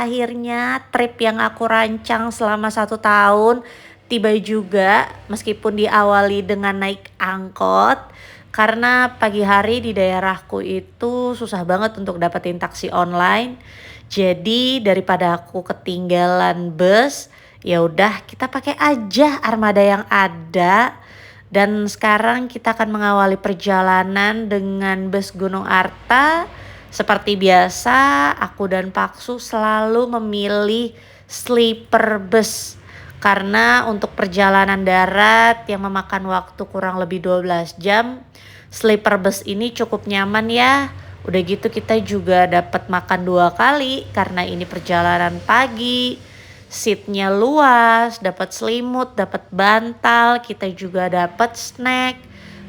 akhirnya trip yang aku rancang selama 1 tahun tiba juga, meskipun diawali dengan naik angkot. Karena pagi hari di daerahku itu susah banget untuk dapetin taksi online. Jadi daripada aku ketinggalan bus, ya udah kita pakai aja armada yang ada. Dan sekarang kita akan mengawali perjalanan dengan bus Gunung Arta. Seperti biasa, aku dan Paksu selalu memilih sleeper bus. Karena untuk perjalanan darat yang memakan waktu kurang lebih 12 jam, sleeper bus ini cukup nyaman ya. Udah gitu kita juga dapat makan 2 kali karena ini perjalanan pagi. Seatnya luas, dapat selimut, dapat bantal, kita juga dapat snack.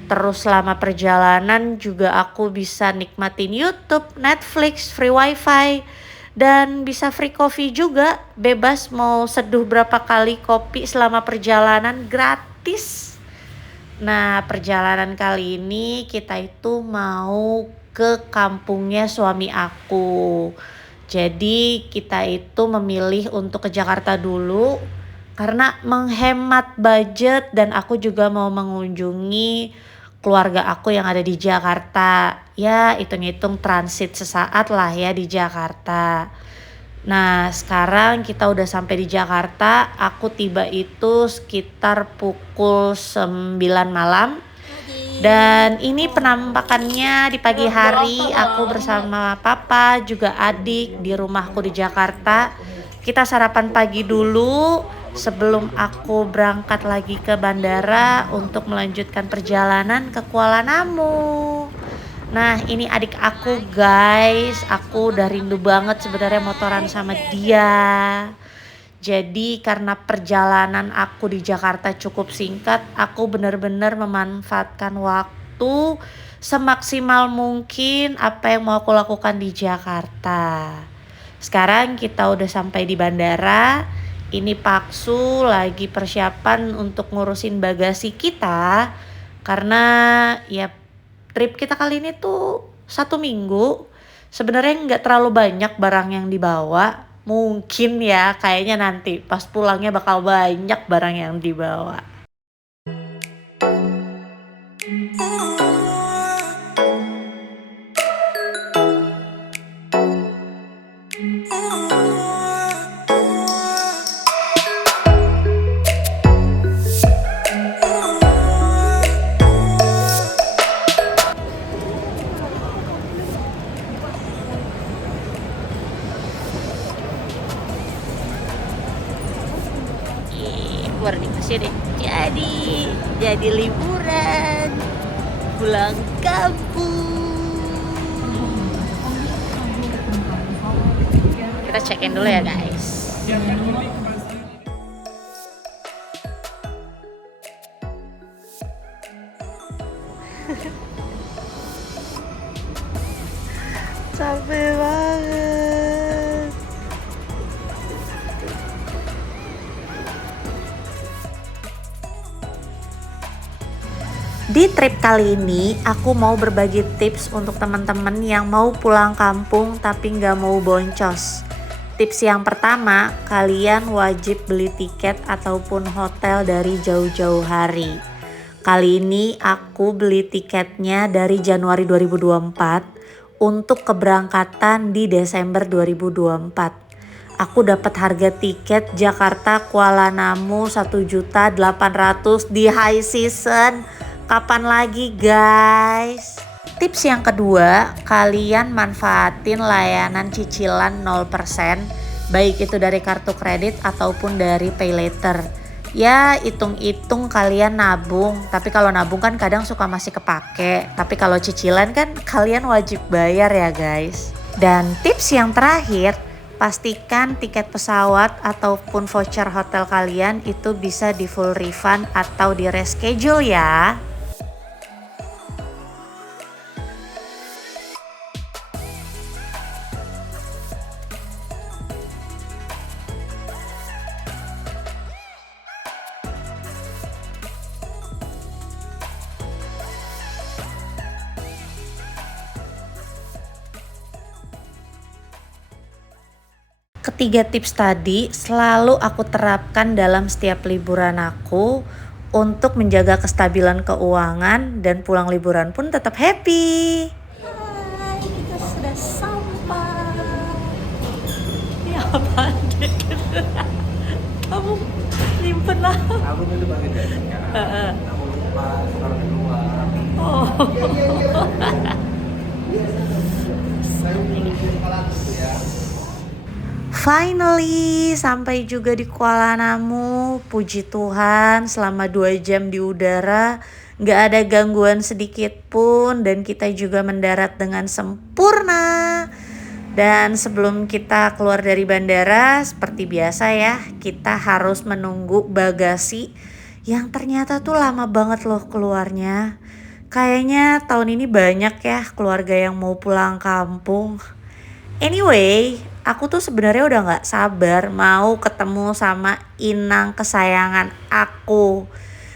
Terus selama perjalanan juga aku bisa nikmatin YouTube, Netflix, free wifi, dan bisa free coffee juga. Bebas mau seduh berapa kali kopi selama perjalanan gratis. Nah, perjalanan kali ini kita itu mau ke kampungnya suami aku. Jadi kita itu memilih untuk ke Jakarta dulu karena menghemat budget dan aku juga mau mengunjungi keluarga aku yang ada di Jakarta. Ya, hitung-hitung transit sesaat lah ya di Jakarta. Nah, sekarang kita udah sampai di Jakarta. Aku tiba itu sekitar pukul 9 malam. Dan ini penampakannya di pagi hari. Aku bersama papa juga adik di rumahku di Jakarta. Kita sarapan pagi dulu sebelum aku berangkat lagi ke bandara untuk melanjutkan perjalanan ke Kuala Namu. Nah, ini adik aku guys. Aku udah rindu banget sebenarnya motoran sama dia. Jadi karena perjalanan aku di Jakarta cukup singkat, aku benar-benar memanfaatkan waktu semaksimal mungkin apa yang mau aku lakukan di Jakarta. Sekarang kita udah sampai di bandara. Ini Paksu lagi persiapan untuk ngurusin bagasi kita. Karena ya trip kita kali ini tuh 1 minggu. Sebenarnya nggak terlalu banyak barang yang dibawa. Mungkin ya kayaknya nanti pas pulangnya bakal banyak barang yang dibawa. Baru dikasih deh. Jadi liburan pulang kampung. Kita check in dulu ya guys. Capek banget. Di trip kali ini aku mau berbagi tips untuk teman-teman yang mau pulang kampung tapi nggak mau boncos. Tips yang pertama, kalian wajib beli tiket ataupun hotel dari jauh-jauh hari. Kali ini aku beli tiketnya dari Januari 2024 untuk keberangkatan di Desember 2024. Aku dapat harga tiket Jakarta Kuala Namu 1.800.000 di high season. Kapan lagi guys? Tips yang kedua, kalian manfaatin layanan cicilan 0%, baik itu dari kartu kredit ataupun dari pay later. Ya hitung-hitung kalian nabung, tapi kalau nabung kan kadang suka masih kepake. Tapi kalau cicilan kan kalian wajib bayar ya guys. Dan tips yang terakhir, pastikan tiket pesawat ataupun voucher hotel kalian itu bisa di full refund atau di reschedule ya. Ketiga tips tadi selalu aku terapkan dalam setiap liburan aku untuk menjaga kestabilan keuangan dan pulang liburan pun tetap happy. Hai, kita sudah sampai. Ya apa? Kamu nyimpen lah. Aku dulu pakai Jessica. Aku lupa sekarang keluar. Oh. Ya. Finally, sampai juga di Kuala Namu. Puji Tuhan, selama 2 jam di udara, gak ada gangguan sedikit pun. Dan kita juga mendarat dengan sempurna. Dan sebelum kita keluar dari bandara, seperti biasa ya, kita harus menunggu bagasi yang ternyata tuh lama banget loh keluarnya. Kayaknya tahun ini banyak ya keluarga yang mau pulang kampung. Anyway, aku tuh sebenarnya udah gak sabar mau ketemu sama inang kesayangan aku.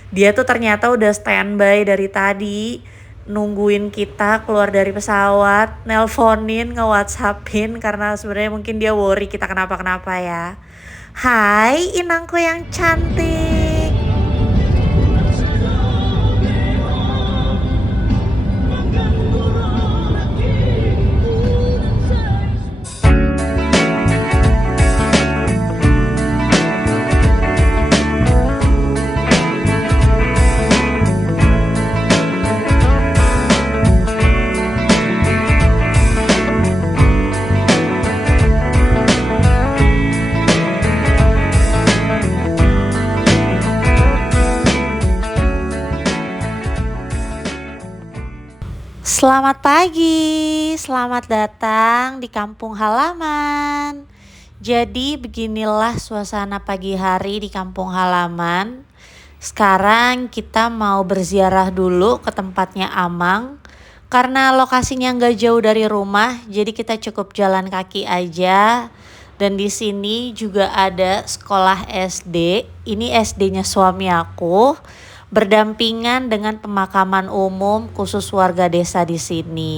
Dia tuh ternyata udah standby dari tadi, nungguin kita keluar dari pesawat, nelponin, nge-whatsappin karena sebenarnya mungkin dia worry kita kenapa-kenapa ya. Hai inangku yang cantik. Selamat pagi, selamat datang di kampung halaman. Jadi beginilah suasana pagi hari di kampung halaman. Sekarang kita mau berziarah dulu ke tempatnya Amang. Karena lokasinya nggak jauh dari rumah, jadi kita cukup jalan kaki aja. Dan di sini juga ada sekolah SD. Ini SD-nya suami aku. Berdampingan dengan pemakaman umum khusus warga desa di sini.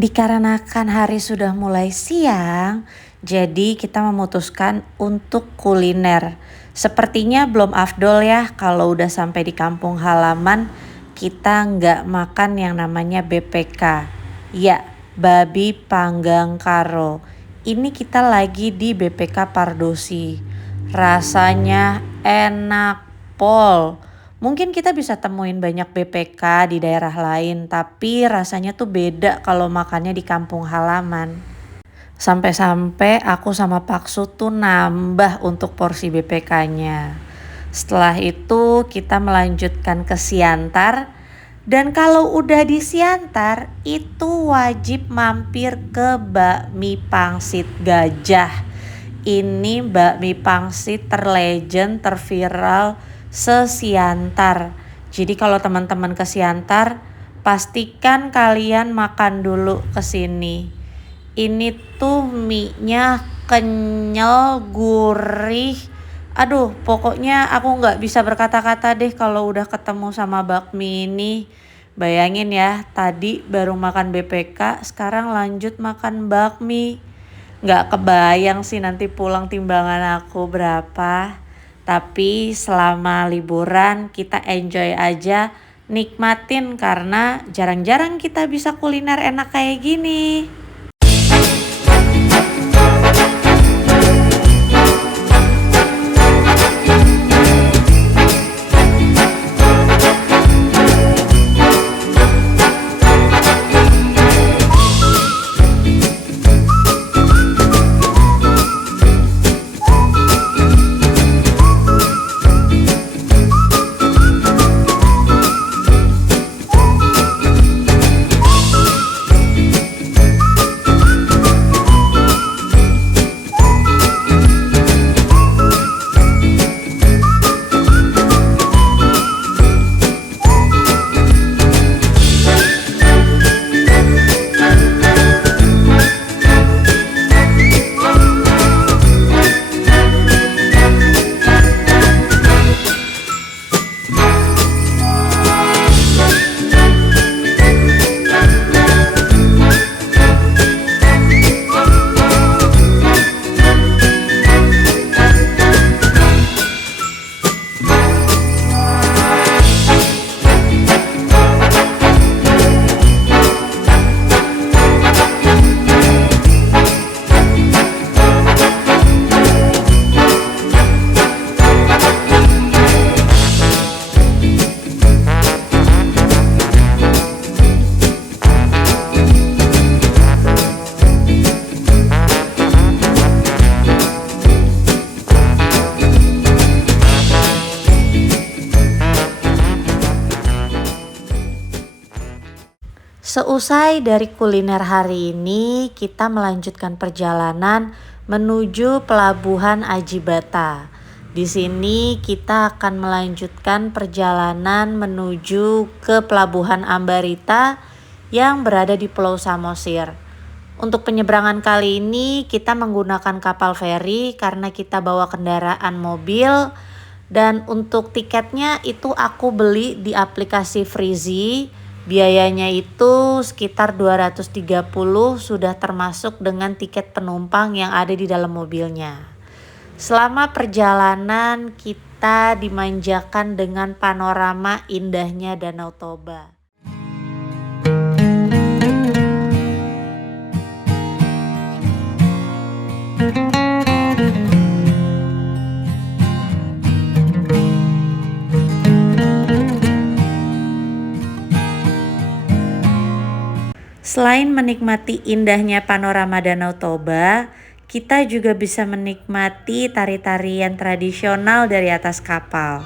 Dikarenakan hari sudah mulai siang, jadi kita memutuskan untuk kuliner. Sepertinya belum afdol ya kalau udah sampai di kampung halaman kita nggak makan yang namanya BPK. Ya, babi panggang karo. Ini kita lagi di BPK Pardosi. Rasanya enak pol. Mungkin kita bisa temuin banyak BPK di daerah lain, tapi rasanya tuh beda kalau makannya di kampung halaman. Sampai-sampai aku sama Pak Su tuh nambah untuk porsi BPK-nya. Setelah itu kita melanjutkan ke Siantar. Dan kalau udah di Siantar, itu wajib mampir ke bakmi pangsit gajah. Ini bakmi pangsit terlegend, terviral se-Siantar. Jadi kalau teman-teman ke Siantar, pastikan kalian makan dulu ke sini. Ini tuh mie-nya kenyal, gurih. Aduh, pokoknya aku nggak bisa berkata-kata deh kalau udah ketemu sama bakmi ini. Bayangin ya, tadi baru makan BPK, sekarang lanjut makan bakmi. Nggak kebayang sih nanti pulang timbangan aku berapa. Tapi selama liburan kita enjoy aja, nikmatin karena jarang-jarang kita bisa kuliner enak kayak gini. Seusai dari kuliner hari ini, kita melanjutkan perjalanan menuju pelabuhan Ajibata. Di sini kita akan melanjutkan perjalanan menuju ke pelabuhan Ambarita yang berada di Pulau Samosir. Untuk penyeberangan kali ini kita menggunakan kapal feri karena kita bawa kendaraan mobil, dan untuk tiketnya itu aku beli di aplikasi Freezy. Biayanya itu sekitar 230, sudah termasuk dengan tiket penumpang yang ada di dalam mobilnya. Selama perjalanan kita dimanjakan dengan panorama indahnya Danau Toba. Selain menikmati indahnya panorama Danau Toba, kita juga bisa menikmati tari-tarian tradisional dari atas kapal.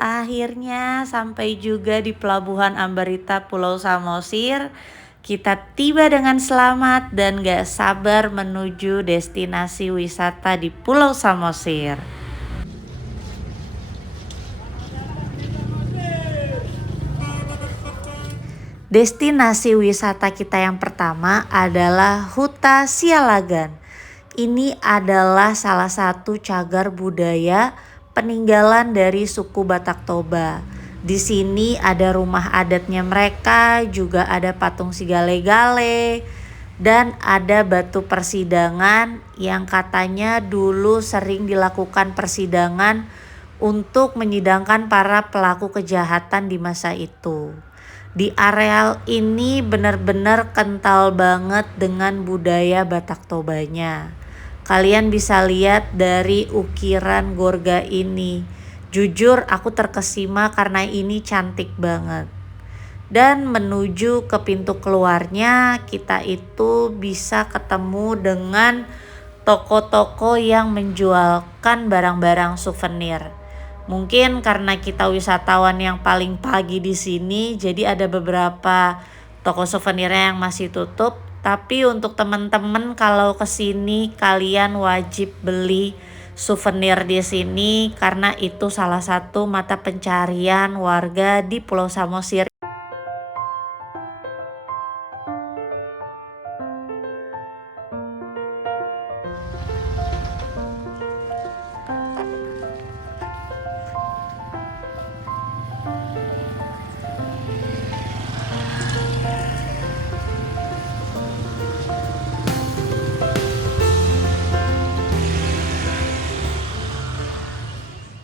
Akhirnya sampai juga di pelabuhan Ambarita Pulau Samosir. Kita tiba dengan selamat dan gak sabar menuju destinasi wisata di Pulau Samosir. Destinasi wisata kita yang pertama adalah Huta Sialagan. Ini adalah salah satu cagar budaya peninggalan dari suku Batak Toba. Di sini ada rumah adatnya mereka, juga ada patung Sigale-gale, dan ada batu persidangan yang katanya dulu sering dilakukan persidangan untuk menyidangkan para pelaku kejahatan di masa itu. Di areal ini benar-benar kental banget dengan budaya Batak Tobanya. Kalian bisa lihat dari ukiran Gorga ini. Jujur aku terkesima karena ini cantik banget. Dan menuju ke pintu keluarnya, kita itu bisa ketemu dengan toko-toko yang menjualkan barang-barang souvenir. Mungkin karena kita wisatawan yang paling pagi di sini, jadi ada beberapa toko souvenirnya yang masih tutup. Tapi untuk teman-teman kalau ke sini kalian wajib beli souvenir di sini karena itu salah satu mata pencarian warga di Pulau Samosir.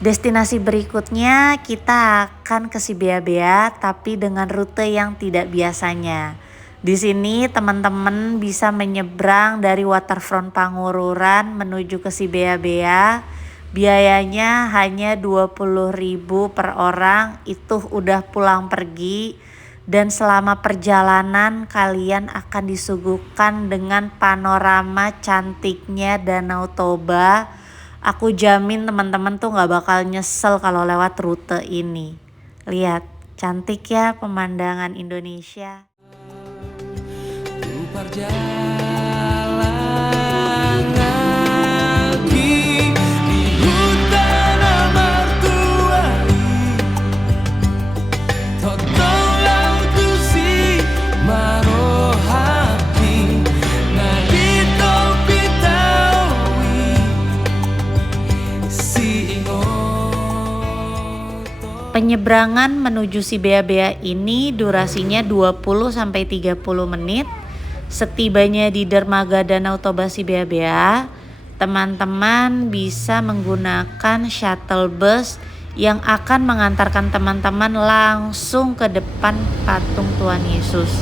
Destinasi berikutnya kita akan ke Sibeabea tapi dengan rute yang tidak biasanya. Di sini teman-teman bisa menyeberang dari waterfront Pangururan menuju ke Sibeabea. Biayanya hanya 20.000 per orang, itu udah pulang pergi. Dan selama perjalanan kalian akan disuguhkan dengan panorama cantiknya Danau Toba. Aku jamin teman-teman tuh gak bakal nyesel kalau lewat rute ini. Lihat, cantik ya pemandangan Indonesia. Totong lau tu si marohati. Penyeberangan menuju si bea-bea ini durasinya 20-30 menit. Setibanya di dermaga Danau Toba si bea-bea, teman-teman bisa menggunakan shuttle bus yang akan mengantarkan teman-teman langsung ke depan patung Tuhan Yesus.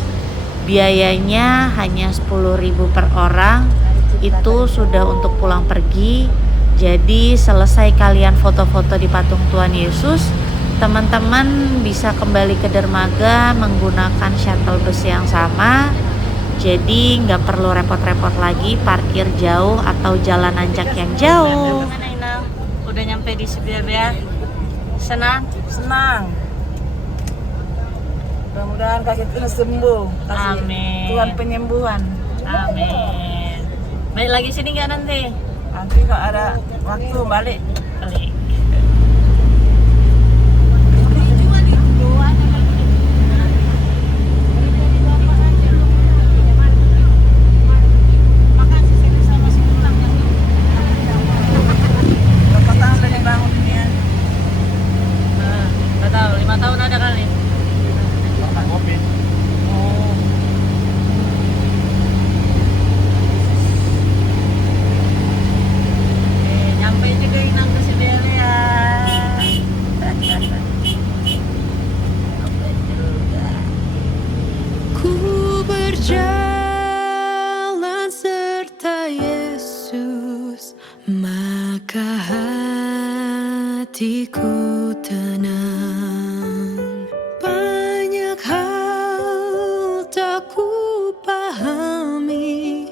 Biayanya hanya 10.000 per orang, itu sudah untuk pulang pergi. Jadi selesai kalian foto-foto di patung Tuhan Yesus, teman-teman bisa kembali ke dermaga menggunakan shuttle bus yang sama. Jadi nggak perlu repot-repot lagi parkir jauh atau jalan nanjak yang jauh. Gimana Inang? Udah nyampe di Bea-Bea? Senang? Senang. Mudah-mudahan kaki Tina sembuh. Kasih Amin. Tuhan penyembuhan. Amin. Balik lagi sini nggak nanti? Nanti kalau ada waktu balik. Balik. Berapa tahun ini bangun ini ya? Nggak tahu, 5 tahun ada kali. Kopi. Nyampe juga Inang ke Bea-Bea. Ku berjalan serta Yesus, maka hatiku tenang. Banyak hal tak ku pahami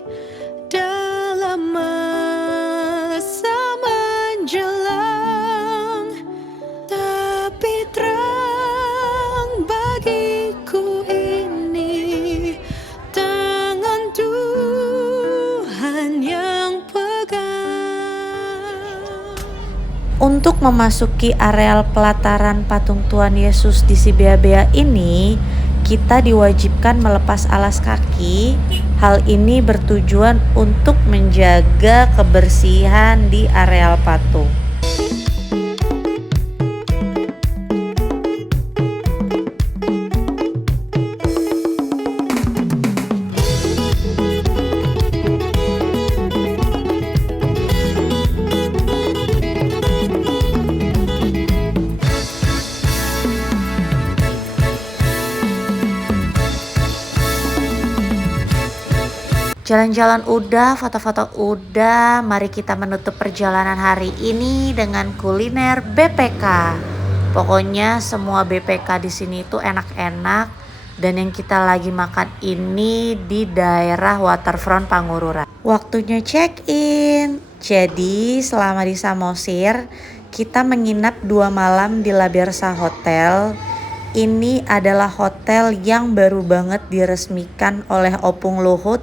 dalam masa menjelang, tapi terang bagiku ini tangan Tuhan yang pegang. Untuk memasuki areal pelataran patung Tuhan Yesus di si bea-bea ini, kita diwajibkan melepas alas kaki. Hal ini bertujuan untuk menjaga kebersihan di areal patung. Jalan-jalan udah, foto-foto udah, mari kita menutup perjalanan hari ini dengan kuliner BPK. Pokoknya semua BPK di sini itu enak-enak, dan yang kita lagi makan ini di daerah waterfront Pangururan. Waktunya check-in. Jadi selama di Samosir, kita menginap 2 malam di Labiersa Hotel. Ini adalah hotel yang baru banget diresmikan oleh Opung Luhut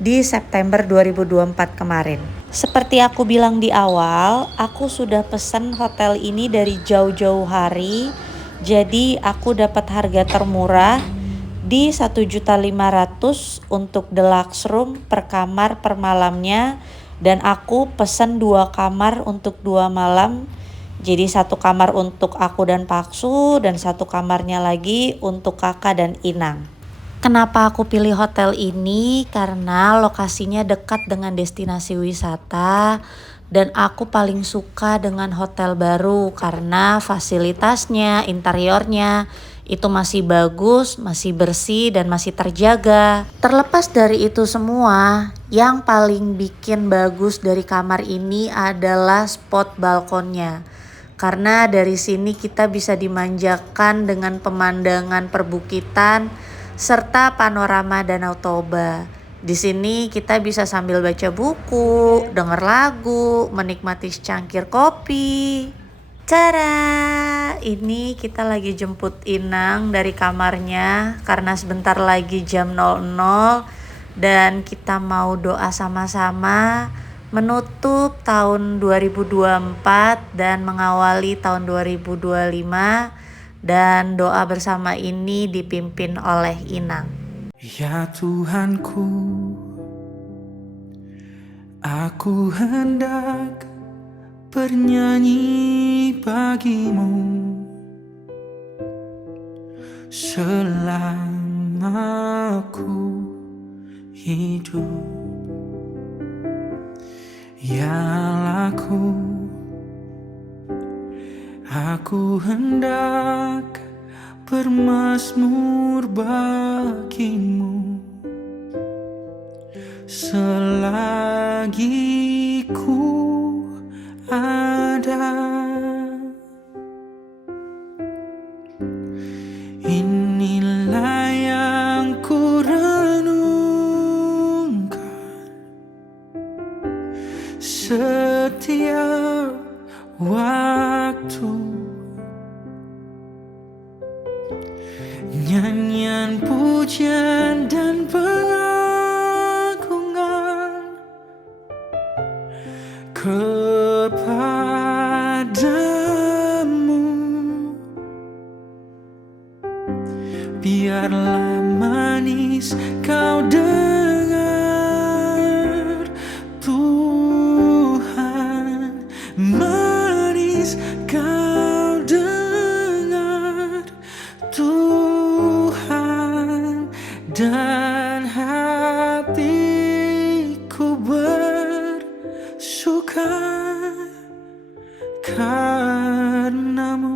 di September 2024 kemarin. Seperti aku bilang di awal, aku sudah pesen hotel ini dari jauh-jauh hari. Jadi aku dapat harga termurah di 1.500.000 untuk deluxe room per kamar per malamnya. Dan aku pesen 2 kamar untuk 2 malam. Jadi 1 kamar untuk aku dan Paksu, dan 1 kamarnya lagi untuk kakak dan Inang. Kenapa aku pilih hotel ini? Karena lokasinya dekat dengan destinasi wisata, dan aku paling suka dengan hotel baru karena fasilitasnya, interiornya itu masih bagus, masih bersih, dan masih terjaga. Terlepas dari itu semua, yang paling bikin bagus dari kamar ini adalah spot balkonnya. Karena dari sini kita bisa dimanjakan dengan pemandangan perbukitan serta panorama Danau Toba. Di sini kita bisa sambil baca buku, denger lagu, menikmati secangkir kopi. Tada! Ini kita lagi jemput Inang dari kamarnya karena sebentar lagi jam 00 dan kita mau doa sama-sama menutup tahun 2024 dan mengawali tahun 2025. Dan doa bersama ini dipimpin oleh Inang. Ya Tuhanku, aku hendak bernyanyi bagimu hidup ialah aku hendak bermazmur bagimu selagi ku ada. Inilah yang ku renungkan setiap waktu, nyanyian pujian dan pengagungan kepadamu. Biarlah manis kau dengar Tuhan, manis kau dengar Tuhan, dan hatiku bersuka karenamu.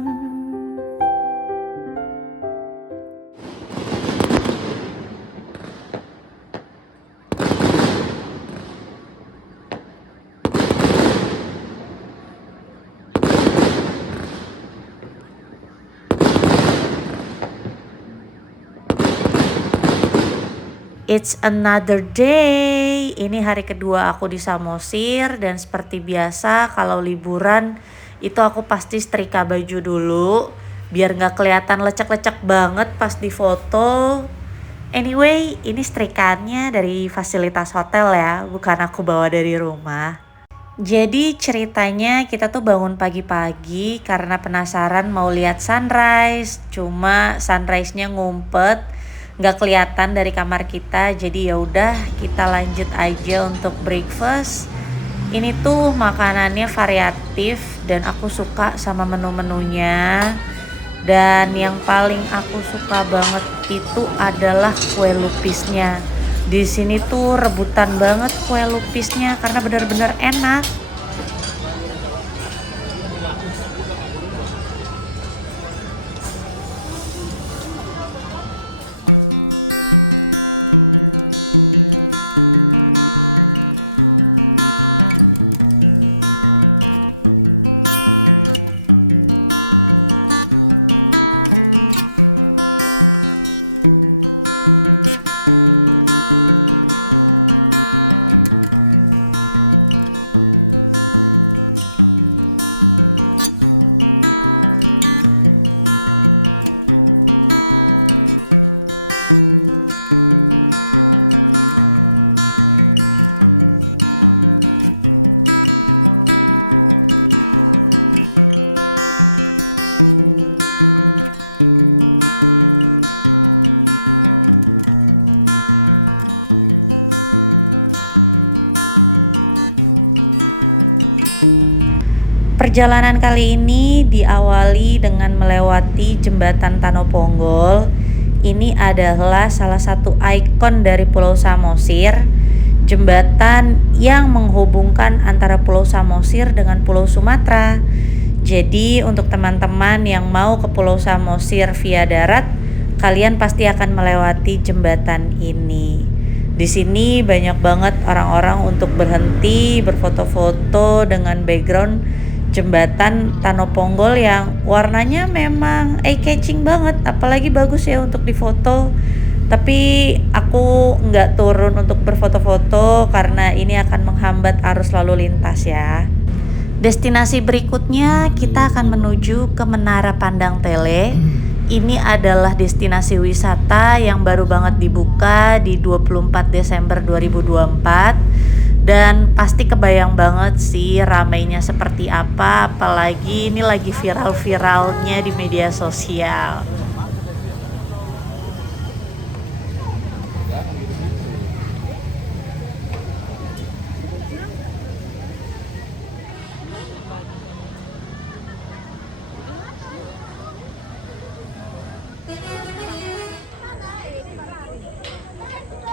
It's another day. Ini hari kedua aku di Samosir, dan seperti biasa kalau liburan itu aku pasti setrika baju dulu biar nggak kelihatan lecek-lecek banget pas di foto. Anyway, ini setrikannya dari fasilitas hotel ya, bukan aku bawa dari rumah. Jadi ceritanya kita tuh bangun pagi-pagi karena penasaran mau lihat sunrise. Cuma sunrise-nya ngumpet, nggak kelihatan dari kamar kita. Jadi ya udah, kita lanjut aja untuk breakfast. Ini tuh makanannya variatif dan aku suka sama menu-menunya. Dan yang paling aku suka banget itu adalah kue lupisnya. Di sini tuh rebutan banget kue lupisnya karena benar-benar enak. Perjalanan kali ini diawali dengan melewati jembatan Tanoponggol. Ini adalah salah satu ikon dari Pulau Samosir, jembatan yang menghubungkan antara Pulau Samosir dengan Pulau Sumatera. Jadi untuk teman-teman yang mau ke Pulau Samosir via darat, kalian pasti akan melewati jembatan ini. Di sini banyak banget orang-orang untuk berhenti berfoto-foto dengan background jembatan Tanoponggol yang warnanya memang eye-catching banget, apalagi bagus ya untuk difoto. Tapi aku nggak turun untuk berfoto-foto karena ini akan menghambat arus lalu lintas ya. Destinasi berikutnya kita akan menuju ke Menara Pandang Tele. Ini adalah destinasi wisata yang baru banget dibuka di 24 Desember 2024. Dan pasti kebayang banget sih ramainya seperti apa, apalagi ini lagi viral-viralnya di media sosial.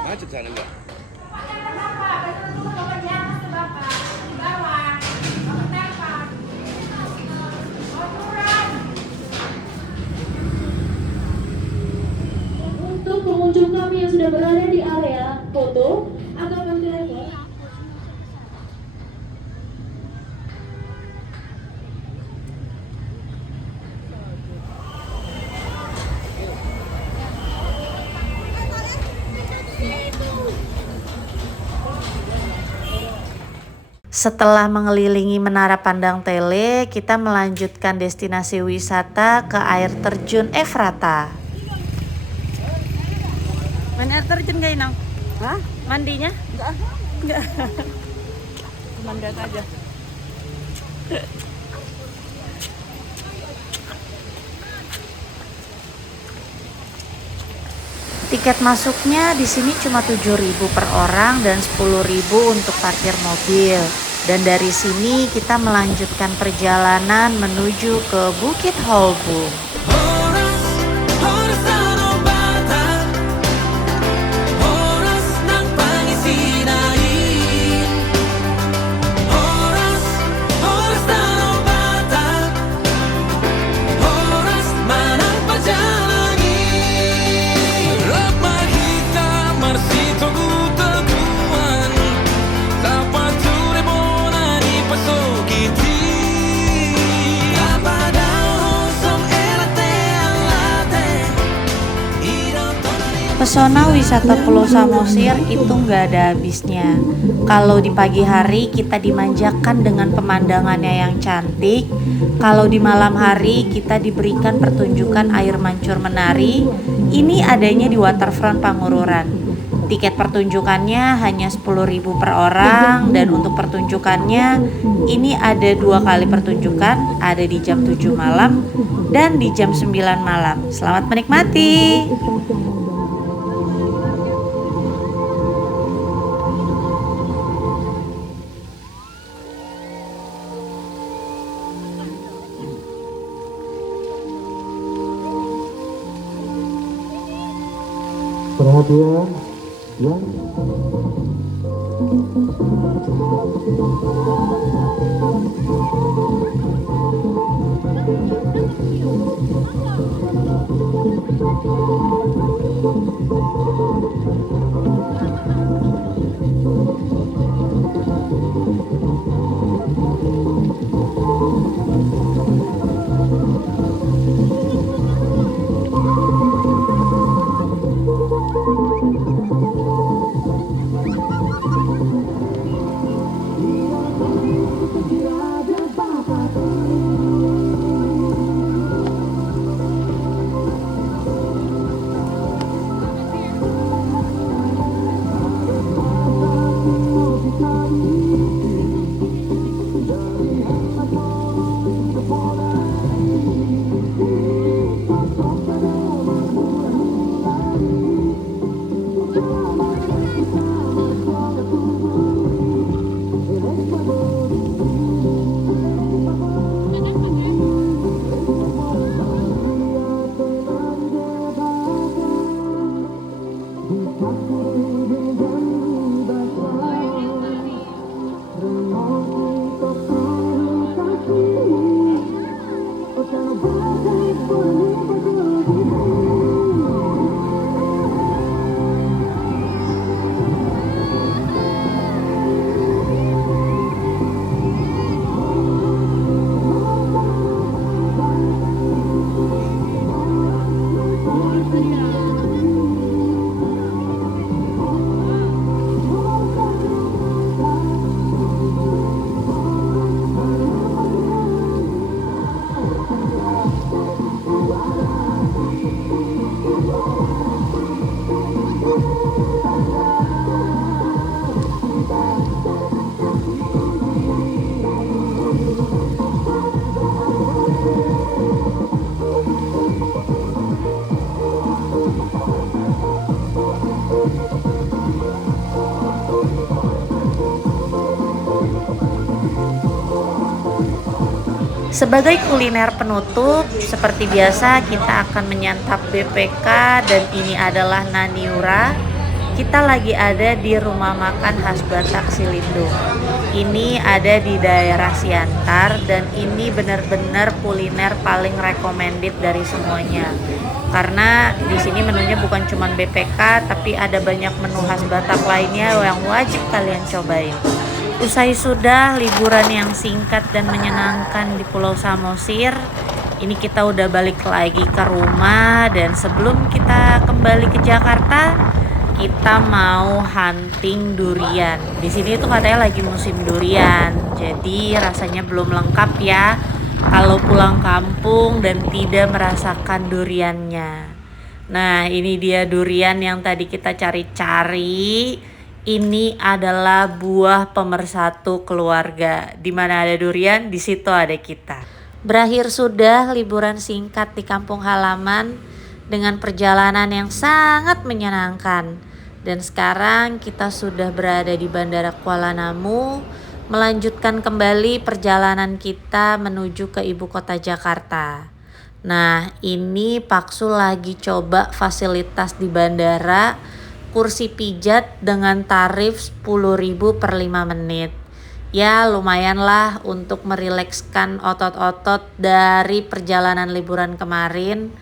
Macet sana enggak? Setelah mengelilingi Menara Pandang Tele, kita melanjutkan destinasi wisata ke air terjun Efrata. Main air terjun gak Inang? Hah? Mandinya? Enggak. Cuma lihat aja. Tiket masuknya di sini cuma 7.000 per orang dan 10.000 untuk parkir mobil. Dan dari sini kita melanjutkan perjalanan menuju ke Bukit Holbung. Pesona wisata Pulau Samosir itu nggak ada habisnya. Kalau di pagi hari kita dimanjakan dengan pemandangannya yang cantik. Kalau di malam hari kita diberikan pertunjukan air mancur menari. Ini adanya di Waterfront Pangururan. Tiket pertunjukannya hanya 10.000 per orang, dan untuk pertunjukannya ini ada 2 kali pertunjukan, ada di jam 7 malam dan di jam 9 malam. Selamat menikmati. Perhatian, ya. Sebagai kuliner penutup, seperti biasa kita akan menyantap BPK, dan ini adalah Naniura. Kita lagi ada di rumah makan khas Batak Silindung. Ini ada di daerah Siantar, dan ini benar-benar kuliner paling recommended dari semuanya. Karena di sini menunya bukan cuma BPK, tapi ada banyak menu khas Batak lainnya yang wajib kalian cobain. Usai sudah liburan yang singkat dan menyenangkan di Pulau Samosir, ini kita udah balik lagi ke rumah. Dan sebelum kita kembali ke Jakarta, kita mau hunting durian. Di sini tuh katanya lagi musim durian, jadi rasanya belum lengkap ya kalau pulang kampung dan tidak merasakan duriannya. Nah, ini dia durian yang tadi kita cari-cari. Ini adalah buah pemersatu keluarga. Di mana ada durian, di situ ada kita. Berakhir sudah liburan singkat di kampung halaman dengan perjalanan yang sangat menyenangkan. Dan sekarang kita sudah berada di Bandara Kuala Namu, melanjutkan kembali perjalanan kita menuju ke ibu kota Jakarta. Nah, ini Pak Sul lagi coba fasilitas di bandara, kursi pijat dengan tarif 10.000 per 5 menit. Ya lumayan lah untuk merilekskan otot-otot dari perjalanan liburan kemarin.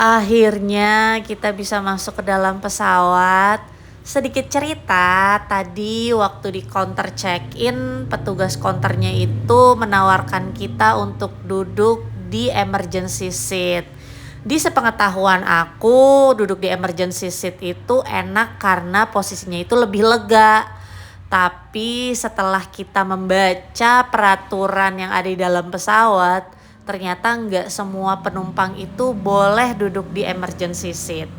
Akhirnya kita bisa masuk ke dalam pesawat. Sedikit cerita, tadi waktu di counter check-in, petugas counternya itu menawarkan kita untuk duduk di emergency seat. Di sepengetahuan aku, duduk di emergency seat itu enak karena posisinya itu lebih lega. Tapi setelah kita membaca peraturan yang ada di dalam pesawat, ternyata nggak semua penumpang itu boleh duduk di emergency seat.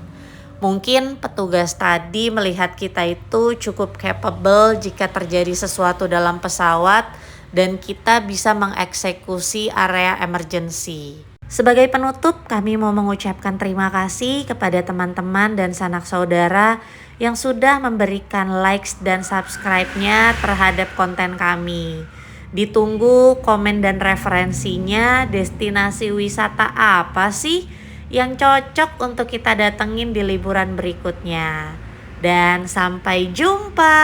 Mungkin petugas tadi melihat kita itu cukup capable jika terjadi sesuatu dalam pesawat dan kita bisa mengeksekusi area emergency. Sebagai penutup, kami mau mengucapkan terima kasih kepada teman-teman dan sanak saudara yang sudah memberikan likes dan subscribe-nya terhadap konten kami. Ditunggu komen dan referensinya, destinasi wisata apa sih yang cocok untuk kita datengin di liburan berikutnya. Dan sampai jumpa.